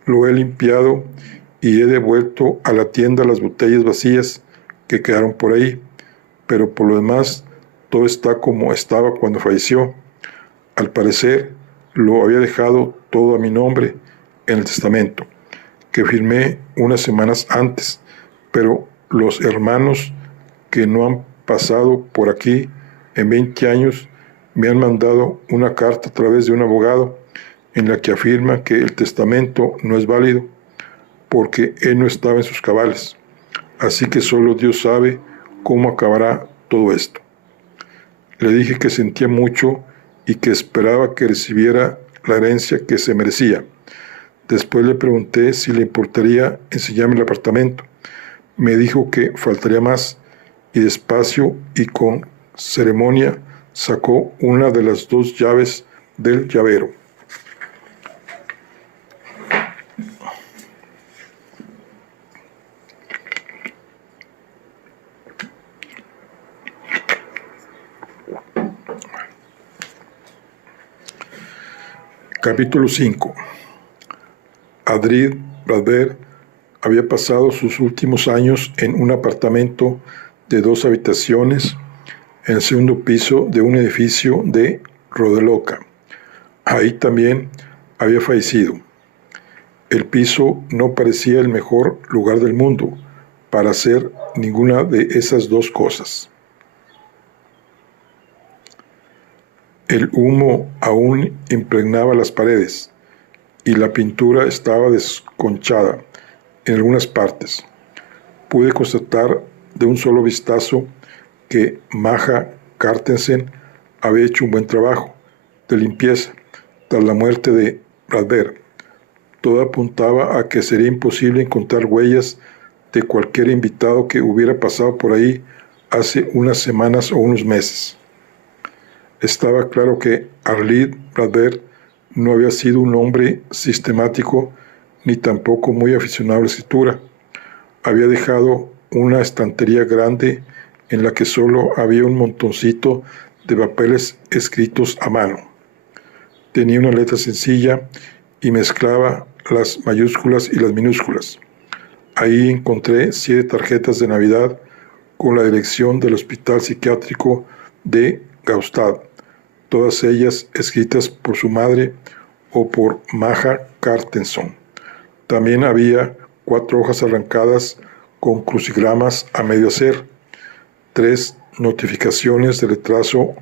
Lo he limpiado y he devuelto a la tienda las botellas vacías que quedaron por ahí, pero por lo demás todo está como estaba cuando falleció. Al parecer lo había dejado todo a mi nombre en el testamento, que firmé unas semanas antes, pero los hermanos que no han pasado por aquí en 20 años me han mandado una carta a través de un abogado en la que afirma que el testamento no es válido porque él no estaba en sus cabales. Así que solo Dios sabe cómo acabará todo esto. Le dije que sentía mucho y que esperaba que recibiera la herencia que se merecía. Después le pregunté si le importaría enseñarme el apartamento. Me dijo que faltaría más y despacio y con ceremonia sacó una de las 2 llaves del llavero. Capítulo 5. Arlide Barberel había pasado sus últimos años en un apartamento de 2 habitaciones en el segundo piso de un edificio de Rodeloca. Ahí también había fallecido. El piso no parecía el mejor lugar del mundo para hacer ninguna de esas 2 cosas. El humo aún impregnaba las paredes y la pintura estaba desconchada en algunas partes. Pude constatar de un solo vistazo que Maja Carstensen había hecho un buen trabajo de limpieza tras la muerte de Bradberg. Todo apuntaba a que sería imposible encontrar huellas de cualquier invitado que hubiera pasado por ahí hace unas semanas o unos meses. Estaba claro que Arlide Barberel no había sido un hombre sistemático ni tampoco muy aficionado a la escritura. Había dejado una estantería grande en la que solo había un montoncito de papeles escritos a mano. Tenía una letra sencilla y mezclaba las mayúsculas y las minúsculas. Ahí encontré 7 tarjetas de Navidad con la dirección del hospital psiquiátrico de Gaustad, todas ellas escritas por su madre o por Maja Carstensen. También había 4 hojas arrancadas con crucigramas a medio hacer, 3 notificaciones de retraso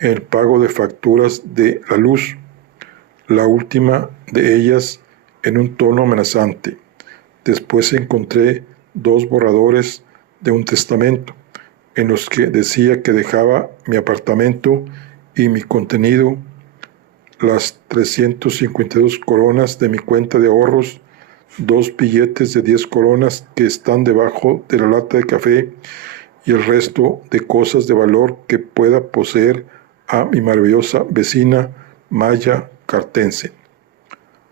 en el pago de facturas de la luz, la última de ellas en un tono amenazante. Después encontré 2 borradores de un testamento en los que decía que dejaba mi apartamento y mi contenido, las 352 coronas de mi cuenta de ahorros, 2 billetes de 10 coronas que están debajo de la lata de café y el resto de cosas de valor que pueda poseer a mi maravillosa vecina Maja Carstensen.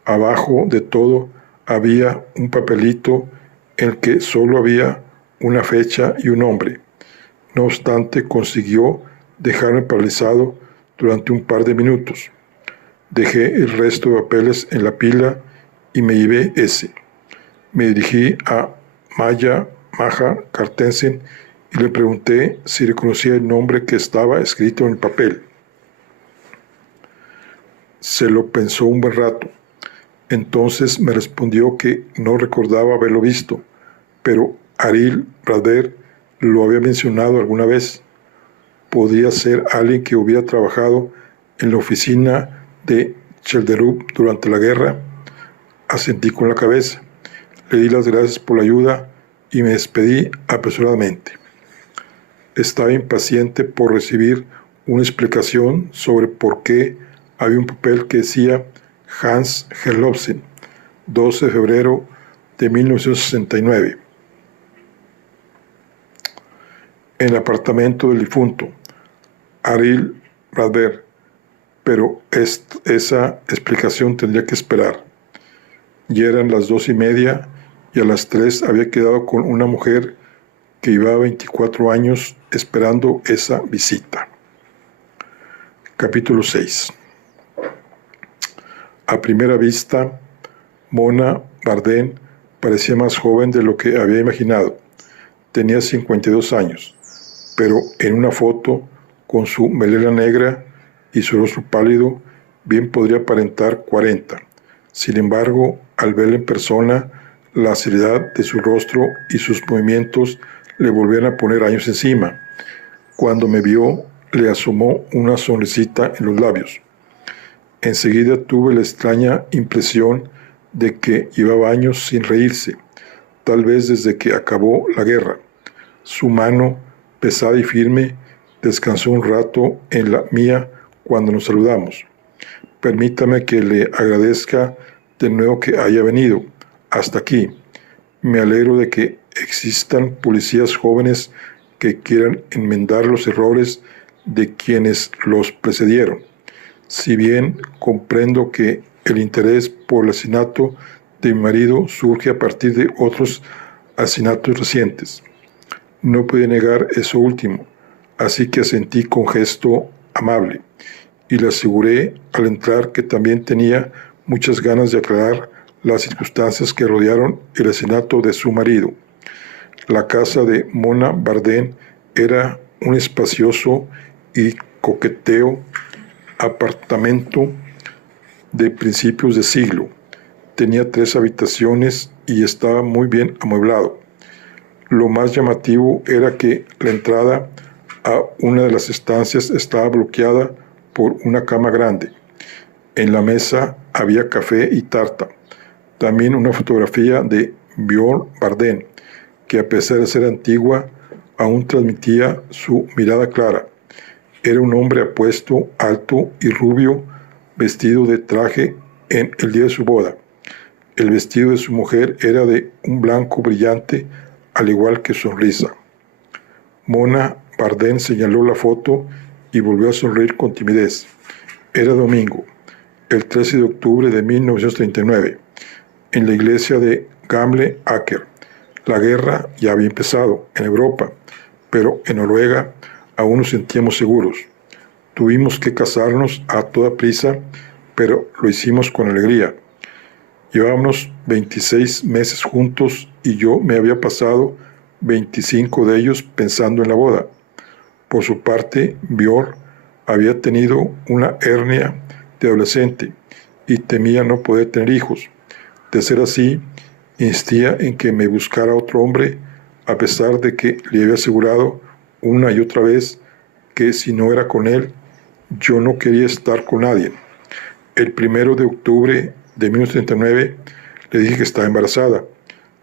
Abajo de todo había un papelito en el que solo había una fecha y un nombre. No obstante, consiguió dejarme paralizado durante un par de minutos. Dejé el resto de papeles en la pila y me llevé ese. Me dirigí a Maja Carstensen y le pregunté si reconocía el nombre que estaba escrito en el papel. Se lo pensó un buen rato. Entonces me respondió que no recordaba haberlo visto, pero Ariel Bradberg lo había mencionado alguna vez. Podría ser alguien que hubiera trabajado en la oficina de Chelderup durante la guerra. Asentí con la cabeza. Le di las gracias por la ayuda y me despedí apresuradamente. Estaba impaciente por recibir una explicación sobre por qué había un papel que decía Hans Herlofsen, 12 de febrero de 1969. En el apartamento del difunto, Ariel Bradberg, pero esa explicación tendría que esperar. Ya eran las 2:30 y a las 3 había quedado con una mujer que llevaba 24 años esperando esa visita. Capítulo 6. A primera vista, Mona Bardén parecía más joven de lo que había imaginado. Tenía 52 años, pero en una foto, con su melena negra y su rostro pálido, bien podría aparentar 40. Sin embargo, al verla en persona, la seriedad de su rostro y sus movimientos le volvían a poner años encima. Cuando me vio, le asomó una sonrisita en los labios. Enseguida tuve la extraña impresión de que llevaba años sin reírse, tal vez desde que acabó la guerra. Su mano, pesada y firme, descansó un rato en la mía cuando nos saludamos. Permítame que le agradezca de nuevo que haya venido hasta aquí. Me alegro de que existan policías jóvenes que quieran enmendar los errores de quienes los precedieron. Si bien comprendo que el interés por el asesinato de mi marido surge a partir de otros asesinatos recientes. No pude negar eso último, así que asentí con gesto amable y le aseguré al entrar que también tenía muchas ganas de aclarar las circunstancias que rodearon el asesinato de su marido. La casa de Mona Bardén era un espacioso y coqueteo apartamento de principios de siglo. Tenía 3 habitaciones y estaba muy bien amueblado. Lo más llamativo era que la entrada a una de las estancias estaba bloqueada por una cama grande. En la mesa había café y tarta. También una fotografía de Björn Bardén, que a pesar de ser antigua, aún transmitía su mirada clara. Era un hombre apuesto, alto y rubio, vestido de traje en el día de su boda. El vestido de su mujer era de un blanco brillante, al igual que su sonrisa. Mona Bardén señaló la foto y volvió a sonreír con timidez. Era domingo, el 13 de octubre de 1939, en la iglesia de Gamle Aker. La guerra ya había empezado en Europa, pero en Noruega aún nos sentíamos seguros. Tuvimos que casarnos a toda prisa, pero lo hicimos con alegría. Llevábamos 26 meses juntos y yo me había pasado 25 de ellos pensando en la boda. Por su parte, Björn había tenido una hernia de adolescente y temía no poder tener hijos. De ser así, insistía en que me buscara otro hombre, a pesar de que le había asegurado una y otra vez que si no era con él, yo no quería estar con nadie. El 1 de octubre de 1939 le dije que estaba embarazada.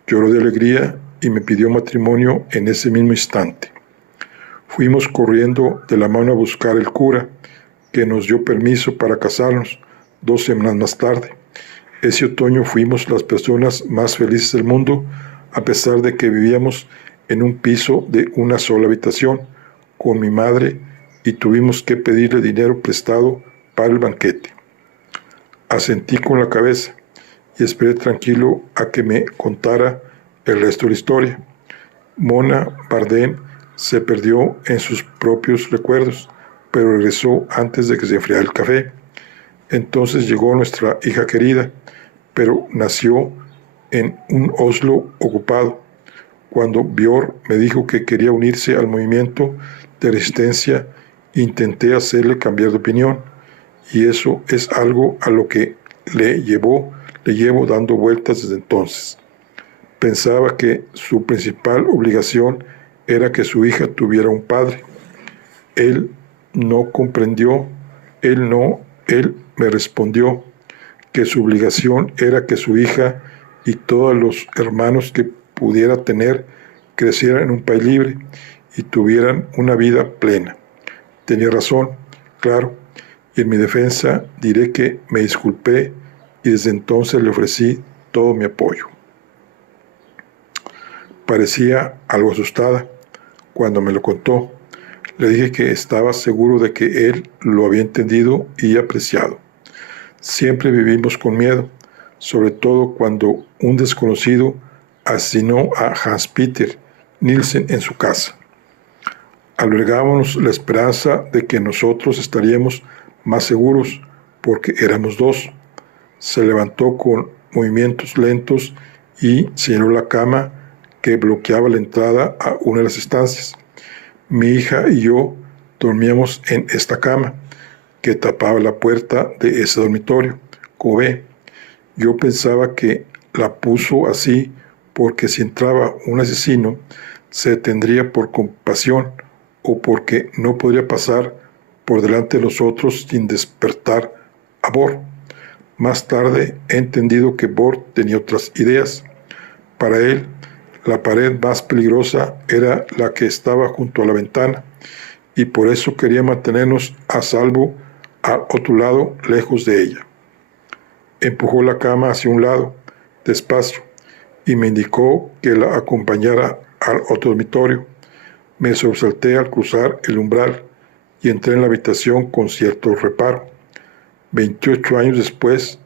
Lloró de alegría y me pidió matrimonio en ese mismo instante. Fuimos corriendo de la mano a buscar el cura, que nos dio permiso para casarnos 2 semanas más tarde. Ese otoño fuimos las personas más felices del mundo, a pesar de que vivíamos en un piso de una sola habitación con mi madre y tuvimos que pedirle dinero prestado para el banquete. Asentí con la cabeza y esperé tranquilo a que me contara el resto de la historia. Mona Bardem se perdió en sus propios recuerdos, pero regresó antes de que se enfriara el café. Entonces llegó nuestra hija querida, pero nació en un Oslo ocupado. Cuando Björn me dijo que quería unirse al movimiento de resistencia, intenté hacerle cambiar de opinión, y eso es algo a lo que le llevo dando vueltas desde entonces. Pensaba que su principal obligación era que su hija tuviera un padre. Él no comprendió, él me respondió que su obligación era que su hija y todos los hermanos que pudiera tener crecieran en un país libre y tuvieran una vida plena. Tenía razón, claro, y en mi defensa diré que me disculpé y desde entonces le ofrecí todo mi apoyo. Parecía algo asustada cuando me lo contó. Le dije que estaba seguro de que él lo había entendido y apreciado. Siempre vivimos con miedo, sobre todo cuando un desconocido asesinó a Hans Peter Nielsen en su casa. Albergábamos la esperanza de que nosotros estaríamos más seguros porque éramos dos. Se levantó con movimientos lentos y señaló la cama que bloqueaba la entrada a una de las estancias. Mi hija y yo dormíamos en esta cama que tapaba la puerta de ese dormitorio. Como ve, yo pensaba que la puso así porque si entraba un asesino se tendría por compasión o porque no podría pasar por delante de nosotros sin despertar a Bor. Más tarde he entendido que Bor tenía otras ideas. Para él, la pared más peligrosa era la que estaba junto a la ventana, y por eso quería mantenernos a salvo al otro lado, lejos de ella. Empujó la cama hacia un lado, despacio, y me indicó que la acompañara al otro dormitorio. Me sobresalté al cruzar el umbral y entré en la habitación con cierto reparo. 28 años después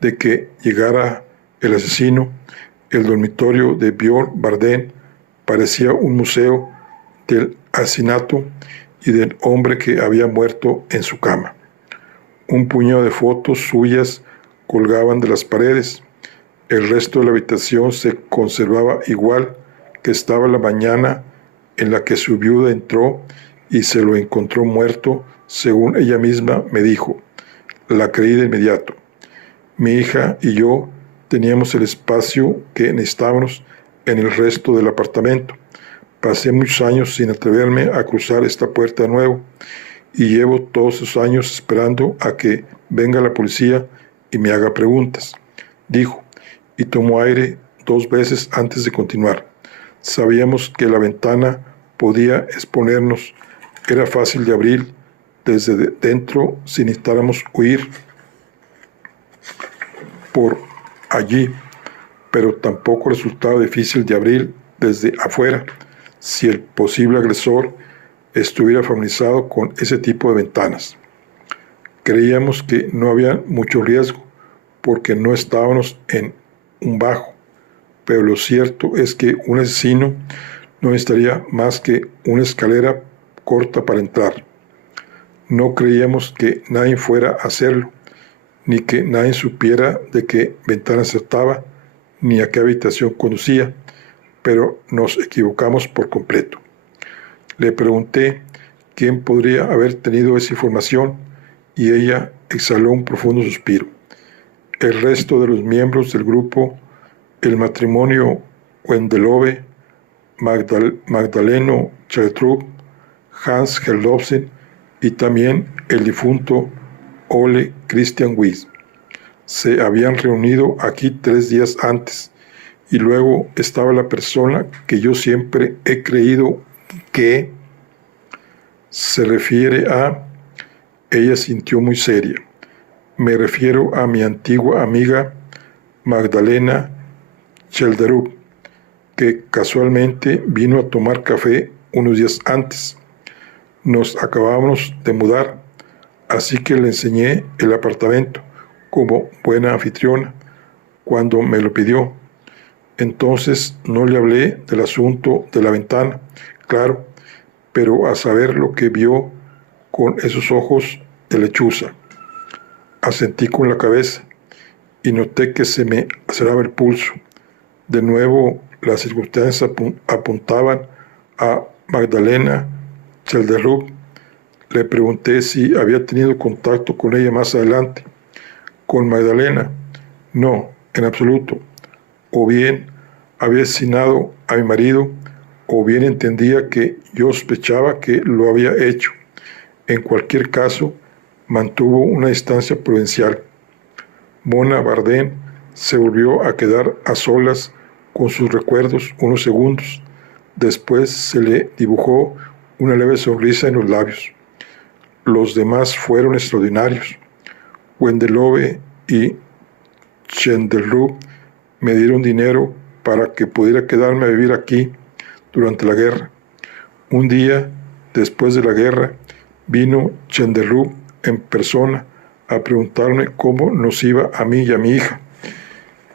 de que llegara el asesino, el dormitorio de Björn Bardem parecía un museo del asesinato y del hombre que había muerto en su cama. Un puñado de fotos suyas colgaban de las paredes. El resto de la habitación se conservaba igual que estaba la mañana en la que su viuda entró y se lo encontró muerto, según ella misma me dijo. La creí de inmediato. Mi hija y yo teníamos el espacio que necesitábamos en el resto del apartamento. Pasé muchos años sin atreverme a cruzar esta puerta de nuevo y llevo todos esos años esperando a que venga la policía y me haga preguntas, dijo, y tomó aire 2 veces antes de continuar. Sabíamos que la ventana podía exponernos, era fácil de abrir desde dentro si necesitáramos huir por allí, pero tampoco resultaba difícil de abrir desde afuera si el posible agresor estuviera familiarizado con ese tipo de ventanas. Creíamos que no había mucho riesgo porque no estábamos en un bajo, pero lo cierto es que un asesino no necesitaría más que una escalera corta para entrar. No creíamos que nadie fuera a hacerlo, ni que nadie supiera de qué ventana se trataba, ni a qué habitación conducía, pero nos equivocamos por completo. Le pregunté quién podría haber tenido esa información y ella exhaló un profundo suspiro. El resto de los miembros del grupo, el matrimonio Wendelove, Magdaleno Cheltrup, Hans Herlofsen y también el difunto Ole Christian Wyss, se habían reunido aquí 3 días antes, y luego estaba la persona que yo siempre he creído que se refiere a... Ella sintió muy seria. Me refiero a mi antigua amiga Magdalena Chelderup, que casualmente vino a tomar café unos días antes. Nos acabábamos de mudar, así que le enseñé el apartamento como buena anfitriona. cuando me lo pidió. Entonces no le hablé del asunto de la ventana, claro, pero a saber lo que vio con esos ojos de lechuza. Asentí con la cabeza y noté que se me aceleraba el pulso. De nuevo, las circunstancias apuntaban a Magdalena Chelderrup. Le pregunté si había tenido contacto con ella más adelante. Con Magdalena, no, en absoluto. O bien había asesinado a mi marido, o bien entendía que yo sospechaba que lo había hecho. En cualquier caso, mantuvo una distancia prudencial. Mona Bardén se volvió a quedar a solas con sus recuerdos unos segundos. Después se le dibujó una leve sonrisa en los labios. Los demás fueron extraordinarios. Wendelove y Chenderrup me dieron dinero para que pudiera quedarme a vivir aquí durante la guerra. Un día, después de la guerra, vino Chenderrup en persona a preguntarme cómo nos iba a mí y a mi hija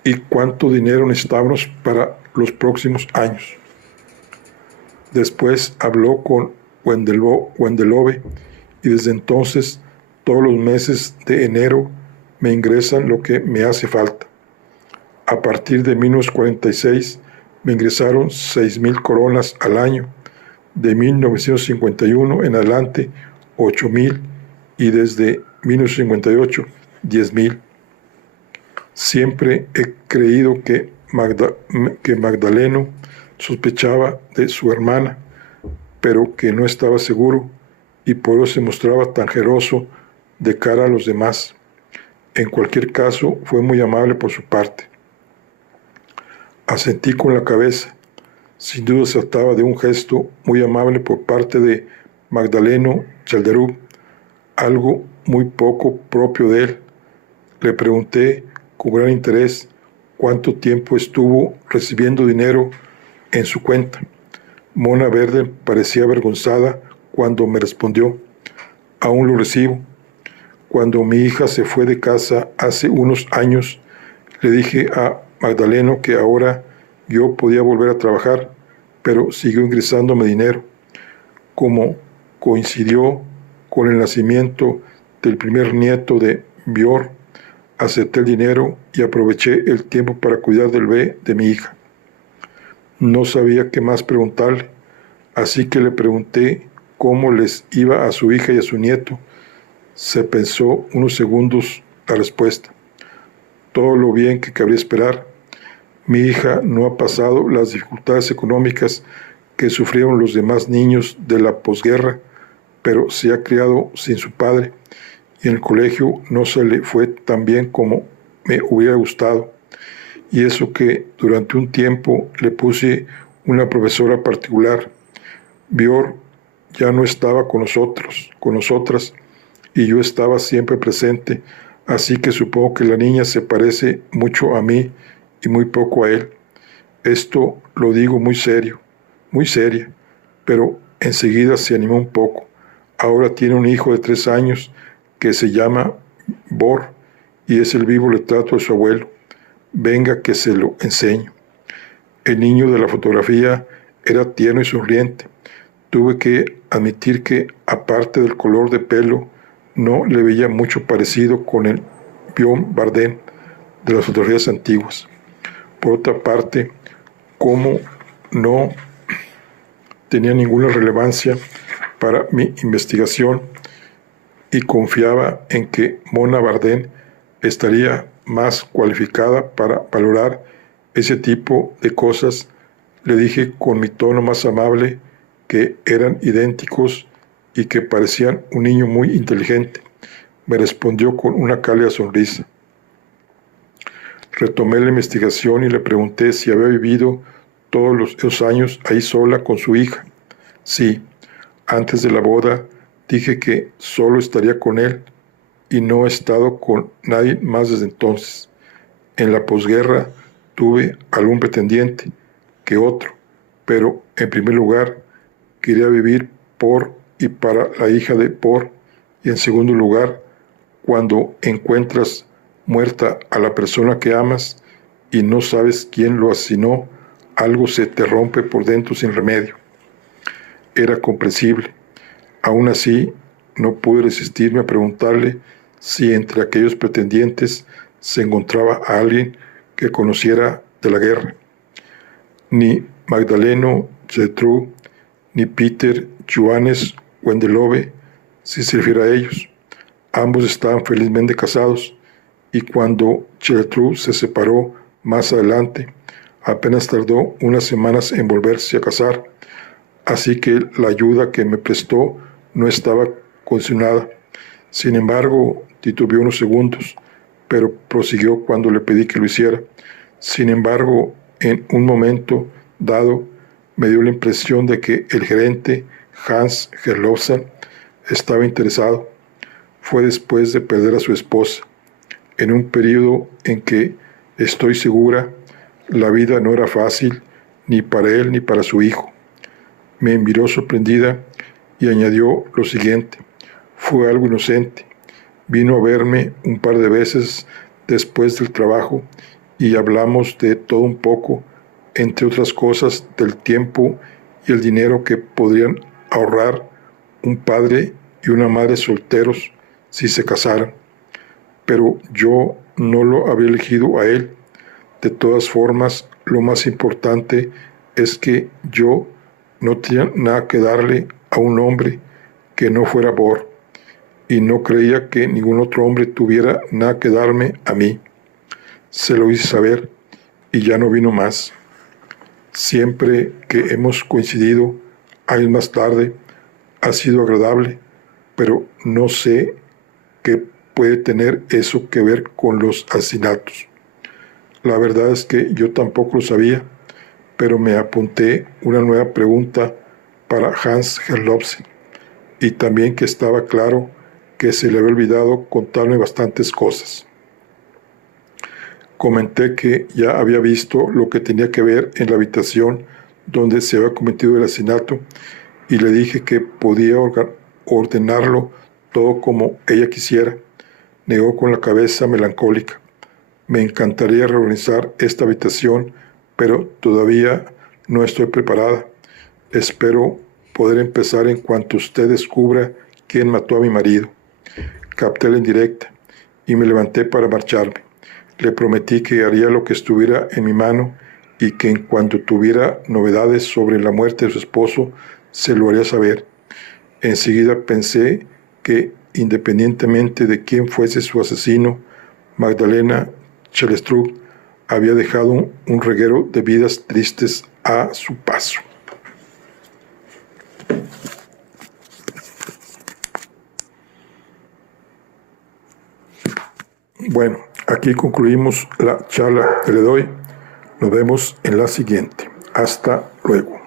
y cuánto dinero necesitábamos para los próximos años. Después habló con Wendelove y desde entonces todos los meses de enero me ingresan lo que me hace falta. A partir de 1946 me ingresaron 6,000 coronas al año, de 1951 en adelante 8,000 y desde 1958 10,000. Siempre he creído que Magdaleno sospechaba de su hermana, pero que no estaba seguro y por eso se mostraba tan generoso de cara a los demás. En cualquier caso, fue muy amable por su parte. Asentí con la cabeza. Sin duda se trataba de un gesto muy amable por parte de Magdaleno Chelderrup, algo muy poco propio de él. Le pregunté con gran interés cuánto tiempo estuvo recibiendo dinero en su cuenta. Mona Verde parecía avergonzada cuando me respondió: aún lo recibo. Cuando mi hija se fue de casa hace unos años, le dije a Magdaleno que ahora yo podía volver a trabajar, pero siguió ingresándome dinero. Como coincidió con el nacimiento del primer nieto de Bior, acepté el dinero y aproveché el tiempo para cuidar del bebé de mi hija. No sabía qué más preguntarle, así que le pregunté cómo les iba a su hija y a su nieto. Se pensó unos segundos la respuesta. Todo lo bien que cabría esperar. Mi hija no ha pasado las dificultades económicas que sufrieron los demás niños de la posguerra, pero se ha criado sin su padre y en el colegio no se le fue tan bien como me hubiera gustado. Y eso que durante un tiempo le puse una profesora particular. Bior ya no estaba con nosotras, y yo estaba siempre presente, así que supongo que la niña se parece mucho a mí y muy poco a él. Esto lo digo muy serio, muy seria, pero enseguida se animó un poco. Ahora tiene un hijo de 3 años que se llama Bor y es el vivo retrato de su abuelo. Venga que se lo enseño. El niño de la fotografía era tierno y sonriente. Tuve que admitir que, aparte del color de pelo, no le veía mucho parecido con el Bion Bardén de las fotografías antiguas. Por otra parte, como no tenía ninguna relevancia para mi investigación y confiaba en que Mona Bardén estaría más cualificada para valorar ese tipo de cosas, le dije con mi tono más amable que eran idénticos y que parecían un niño muy inteligente. Me respondió con una cálida sonrisa. Retomé la investigación y le pregunté si había vivido todos esos años ahí sola con su hija. Sí, antes de la boda dije que solo estaría con él y no he estado con nadie más desde entonces. En la posguerra tuve algún pretendiente que otro, pero en primer lugar quería vivir por y para la hija de Por, y en segundo lugar, cuando encuentras muerta a la persona que amas, y no sabes quién lo asesinó, algo se te rompe por dentro sin remedio. Era comprensible. Aún así, no pude resistirme a preguntarle si entre aquellos pretendientes se encontraba a alguien que conociera de la guerra. Ni Magdaleno Gertrud, ni Peter Johannes Wendelove, si se refiere a ellos. Ambos estaban felizmente casados, y cuando Gertrud se separó más adelante, apenas tardó unas semanas en volverse a casar, así que la ayuda que me prestó no estaba condicionada. Sin embargo, titubeó unos segundos, pero prosiguió cuando le pedí que lo hiciera. Sin embargo, en un momento dado, me dio la impresión de que el gerente, Hans Gerlofsen, estaba interesado. Fue después de perder a su esposa, en un periodo en que, estoy segura, la vida no era fácil ni para él ni para su hijo. Me miró sorprendida y añadió lo siguiente: fue algo inocente. Vino a verme un par de veces después del trabajo y hablamos de todo un poco, entre otras cosas del tiempo y el dinero que podrían ahorrar un padre y una madre solteros si se casaran. Pero yo no lo había elegido a él. De todas formas, lo más importante es que yo no tenía nada que darle a un hombre que no fuera Bor, y no creía que ningún otro hombre tuviera nada que darme a mí. Se lo hice saber y ya no vino más. Siempre que hemos coincidido, años más tarde, ha sido agradable, pero no sé qué puede tener eso que ver con los asesinatos. La verdad es que yo tampoco lo sabía, pero me apunté una nueva pregunta para Hans Gerlofsen, y también que estaba claro que se le había olvidado contarme bastantes cosas. Comenté que ya había visto lo que tenía que ver en la habitación donde se había cometido el asesinato, y le dije que podía ordenarlo todo como ella quisiera. Negó con la cabeza melancólica. Me encantaría reorganizar esta habitación, pero todavía no estoy preparada. Espero poder empezar en cuanto usted descubra quién mató a mi marido. Capté la indirecta y me levanté para marcharme. Le prometí que haría lo que estuviera en mi mano y que en cuanto tuviera novedades sobre la muerte de su esposo, se lo haría saber. Enseguida pensé que, independientemente de quién fuese su asesino, Magdalena Gertrud había dejado un reguero de vidas tristes a su paso. Bueno, aquí concluimos la charla que le doy. Nos vemos en la siguiente. Hasta luego.